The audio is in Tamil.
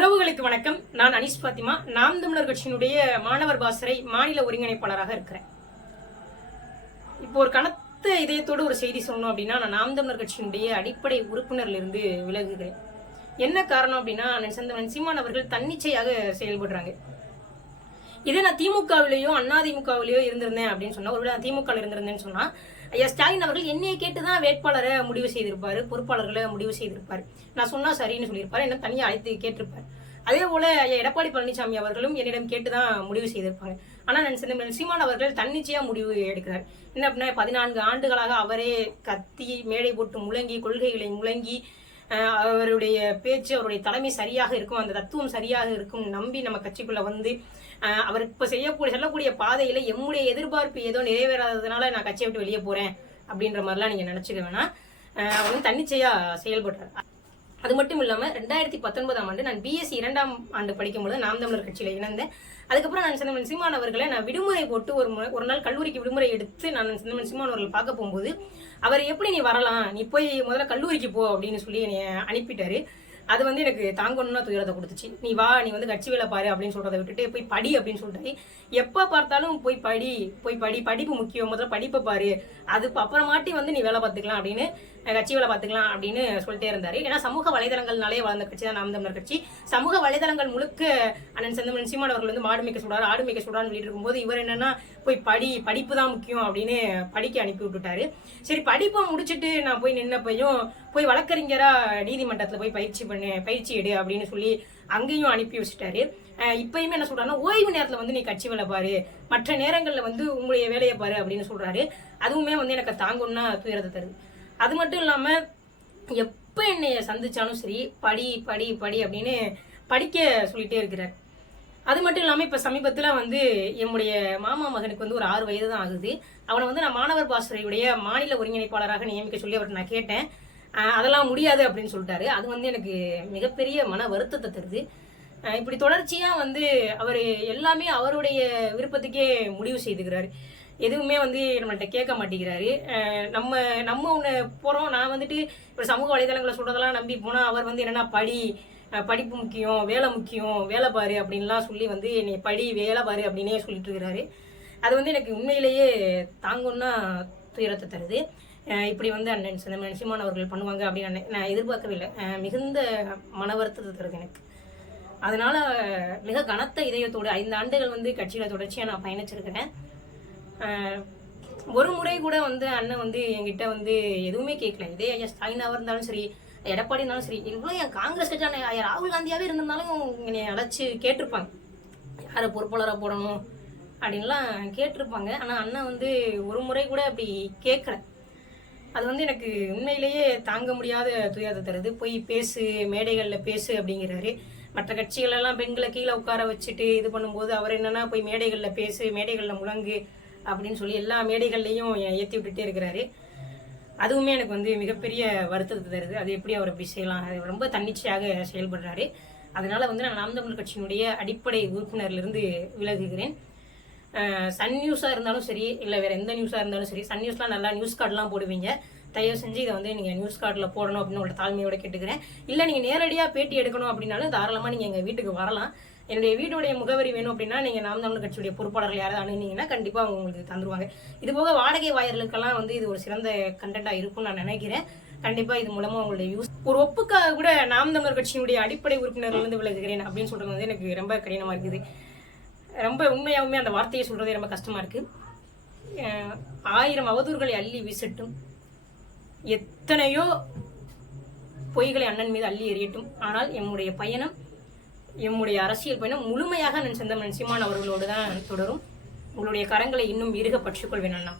உறவுகளுக்கு வணக்கம். நான் அனிஷ் பாத்திமா. நாம் தமிழர் கட்சியினுடைய மாணவர் பாசறை மாநில ஒருங்கிணைப்பாளராக இருக்கிறேன். இப்போ ஒரு கனத்த இதயத்தோடு ஒரு செய்தி சொல்லணும் அப்படின்னா நான் நாம் தமிழர் கட்சியினுடைய அடிப்படை உறுப்பினர்ல இருந்து விலகுகிறேன். என்ன காரணம் அப்படின்னா அண்ணன் சீமான் அவர்கள் தன்னிச்சையாக செயல்படுறாங்க. இதே நான் திமுகவிலேயோ அதிமுகவிலேயோ இருந்திருந்தேன் அப்படின்னு சொன்னா ஒருவேளை திமுக இருந்திருந்தேன்னு சொன்னா ஐயா ஸ்டாலின் அவர்கள் என்னையை கேட்டு தான் வேட்பாளரை முடிவு செய்திருப்பாரு பொறுப்பாளர்களை முடிவு செய்திருப்பாரு. நான் சொன்னா சரின்னு சொல்லியிருப்பாரு என்ன தனியாக அழைத்து கேட்டிருப்பார். அதே போல ஐயா எடப்பாடி பழனிசாமி அவர்களும் என்னிடம் கேட்டு தான் முடிவு செய்திருப்பாங்க. ஆனா நான் சின்ன சீமான் அவர்கள் தன்னிச்சையா முடிவு எடுக்கிறார். என்ன அப்படின்னா பதினான்கு ஆண்டுகளாக அவரே கத்தி மேடை போட்டு முழங்கி கொள்கைகளை முழங்கி அவருடைய பேச்சு அவருடைய தலைமை சரியாக இருக்கும் அந்த தத்துவம் சரியாக இருக்கும் நம்பி நம்ம கட்சிக்குள்ள வந்து அவர் இப்ப செய்யக்கூடிய செல்லக்கூடிய பாதையில எம்முடைய எதிர்பார்ப்பு ஏதோ நிறைவேறாததுனால நான் கட்சியை விட்டு வெளியே போறேன் அப்படின்ற மாதிரிலாம் நீங்க நினைச்சுக்க வேணாம். அவர் வந்து தன்னிச்சையா செயல்படுறாரு அது மட்டும் இல்லாமல் ரெண்டாயிரத்தி பத்தொன்பதாம் ஆண்டு நான் பிஎஸ்சி இரண்டாம் ஆண்டு படிக்கும்போது நாம் தமிழர் கட்சியில் இணைந்தேன். அதுக்கப்புறம் நான் சின்னமன் சீமான் அவர்களை நான் விடுமுறை போட்டு ஒரு ஒரு நாள் கல்லூரிக்கு விடுமுறை எடுத்து நான் சின்னமன் சீமான் அவர்கள் பார்க்க போகும்போது அவர் எப்படி நீ வரலாம்? நீ போய் முதல்ல கல்லூரிக்கு போ அப்படின்னு சொல்லி என்னை அனுப்பிட்டாரு. அது வந்து எனக்கு தாங்கணும்னா துயரத்தை கொடுத்துச்சு. நீ வா நீ வந்து கட்சி வேலை பாரு அப்படின்னு சொல்றதை விட்டுட்டு போய் படி அப்படின்னு சொல்லிட்டு எப்போ பார்த்தாலும் போய் படி போய் படி. படிப்பு முக்கியம். முதல்ல படிப்பை பாரு. அது அப்புறமாட்டி வந்து நீ வேலை பார்த்துக்கலாம் அப்படின்னு கட்சி வேலை பார்த்துக்கலாம் அப்படின்னு சொல்லிட்டே இருந்தாரு. ஏன்னா சமூக வலைதளங்கள்னாலே வளர்ந்த கட்சி தான் நாம் தமிழர் கட்சி. சமூக வலைதளங்கள் முழுக்க அண்ணன் செந்தமன் சீமான் அவர்கள் வந்து மாடு மேய்க்க சொல்றாரு. ஆடு மேய்க்க சொல்றான்னு சொல்லிட்டு இருக்கும்போது இவர் என்னன்னா போய் படி படிப்பு தான் முக்கியம் அப்படின்னு படிக்க அனுப்பி விட்டுட்டாரு. சரி படிப்பை முடிச்சுட்டு நான் போய் நின்னப்பையும் போய் வழக்கறிஞரா நீதிமன்றத்தில் போய் பயிற்சி பண்ணி பயிற்சி எடு அப்படின்னு சொல்லி அங்கேயும் அனுப்பி வச்சுட்டாரு. இப்பயுமே என்ன சொல்றாருன்னா ஓய்வு நேரத்தில் வந்து நீ கட்சி வேலை பாரு. மற்ற நேரங்களில் வந்து உங்களுடைய வேலையை பாரு அப்படின்னு சொல்றாரு. அதுவுமே வந்து எனக்கு தாங்கும்னா துயரத்தை தருது. அது மட்டும் இல்லாம எப்ப என்னைய சந்திச்சாலும் சரி படி படி படி அப்படின்னு படிக்க சொல்லிட்டே இருக்கிறார். அது மட்டும் இல்லாமல் இப்போ சமீபத்தில் வந்து என்னுடைய மாமா மகனுக்கு வந்து ஒரு ஆறு வயது தான் ஆகுது. அவனை வந்து நான் மாணவர் பாசறையுடைய மாநில ஒருங்கிணைப்பாளராக நியமிக்க சொல்லி அவர்கிட்ட நான் கேட்டேன். அதெல்லாம் முடியாது அப்படின்னு சொல்லிட்டாரு. அது வந்து எனக்கு மிகப்பெரிய மன வருத்தத்தை தருது. இப்படி தொடர்ச்சியாக வந்து அவர் எல்லாமே அவருடைய விருப்பத்துக்கே முடிவு செய்துக்கிறாரு. எதுவுமே வந்து நம்மள்கிட்ட கேட்க மாட்டேங்கிறாரு. நம்ம நம்ம ஒன்று போகிறோம் நான் வந்துட்டு இப்போ சமூக வலைதளங்களை சொல்கிறதெல்லாம் நம்பி போனால் அவர் வந்து என்னென்னா படி படிப்பு முக்கியம் வேலை முக்கியம் வேலை பாரு அப்படின்லாம் சொல்லி வந்து என்னை படி வேலை பாரு அப்படின்னே சொல்லிட்டு இருக்கிறாரு. அது வந்து எனக்கு உண்மையிலேயே தாங்கும்னா துயரத்தை தருது. இப்படி வந்து அண்ணன் சின்ன சீமான் அவர்கள் பண்ணுவாங்க அப்படின்னு நான் எதிர்பார்க்கவே இல்லை மிகுந்த மன வருத்தத்தை தருது எனக்கு. அதனால மிக கனத்த இதயத்தோடு ஐந்து ஆண்டுகள் வந்து கட்சியில் தொடர்ச்சியாக நான் பயணிச்சிருக்கிறேன். ஒரு முறை கூட வந்து அண்ணன் வந்து என்கிட்ட வந்து எதுவுமே கேட்கல. இதே ஐயா ஸ்டாலினாக இருந்தாலும் சரி எடப்பாடி இருந்தாலும் சரி இவ்வளோ என் காங்கிரஸ் கட்சியான ஐயா ராகுல் காந்தியாகவே இருந்திருந்தாலும் என்னை அழைச்சி கேட்டிருப்பாங்க. யாரை பொறுப்பாளராக போடணும் அப்படின்லாம் கேட்டிருப்பாங்க. ஆனால் அண்ணன் வந்து ஒரு முறை கூட அப்படி கேட்கல. அது வந்து எனக்கு உண்மையிலேயே தாங்க முடியாத துயரத்தை தருது. போய் பேசு மேடைகளில் பேசு அப்படிங்கிறாரு. மற்ற கட்சிகளெல்லாம் பெண்களை கீழே உட்கார வச்சுட்டு இது பண்ணும்போது அவர் என்னன்னா போய் மேடைகளில் பேசு மேடைகளில் முழங்கு அப்படின்னு சொல்லி எல்லா மேடைகள்லையும் ஏற்றி விட்டுட்டே இருக்கிறாரு. அதுவுமே எனக்கு வந்து மிகப்பெரிய வருத்தத்தை தருது. அது எப்படி அவர் அப்படி செய்யலாம்? அது ரொம்ப தன்னிச்சையாக செயல்படுறாரு. அதனால வந்து நான் நாம் தமிழ் கட்சியினுடைய அடிப்படை உறுப்பினர்லேருந்து விலகுகிறேன். சன் நியூஸாக இருந்தாலும் சரி இல்லை வேறு எந்த நியூஸாக இருந்தாலும் சரி சன் நியூஸ்லாம் நல்லா நியூஸ் கார்டெலாம் போடுவீங்க. தயவு செஞ்சு இதை வந்து நீங்கள் நியூஸ் கார்டில் போடணும் அப்படின்னு உங்களோட தாழ்மையோட கேட்டுக்கிறேன். இல்லை நீங்கள் நேரடியாக பேட்டி எடுக்கணும் அப்படின்னாலும் தாராளமாக நீங்கள் எங்கள் வீட்டுக்கு வரலாம். என்னுடைய வீட்டுடைய முகவரி வேணும் அப்படின்னா நீங்கள் நாம் தமிழ் கட்சியுடைய பொறுப்பாளர்கள் யாராவது அணுகினீங்கன்னா கண்டிப்பாக அவங்க உங்களுக்கு தந்துருவாங்க. இது போக வாடகை வாயர்களுக்கெல்லாம் வந்து இது ஒரு சிறந்த கண்டென்ட்டாக இருக்கும்னு நான் நினைக்கிறேன். கண்டிப்பா இது மூலமா உங்களுடைய யூஸ் ஒரு ஒப்புக்காக கூட நாம் தமிழர் கட்சியினுடைய அடிப்படை உறுப்பினர்கள் வந்து விலகுகிறேன் அப்படின்னு சொல்றது வந்து எனக்கு ரொம்ப கடினமா இருக்குது. ரொம்ப உண்மையாகவுமே அந்த வார்த்தையை சொல்றதே ரொம்ப கஷ்டமாக இருக்குது ஆயிரம் அவதூறுகளை அள்ளி வீசட்டும். எத்தனையோ பொய்களை அண்ணன் மீது அள்ளி எறியட்டும். ஆனால் எம்முடைய பயணம் எம்முடைய அரசியல் பயணம் முழுமையாக நான் செந்தமன் சீமான் அவர்களோடு தான் தொடரும். உங்களுடைய கரங்களை இன்னும் இறுக பற்றிக்கொள்வேன் அண்ணா.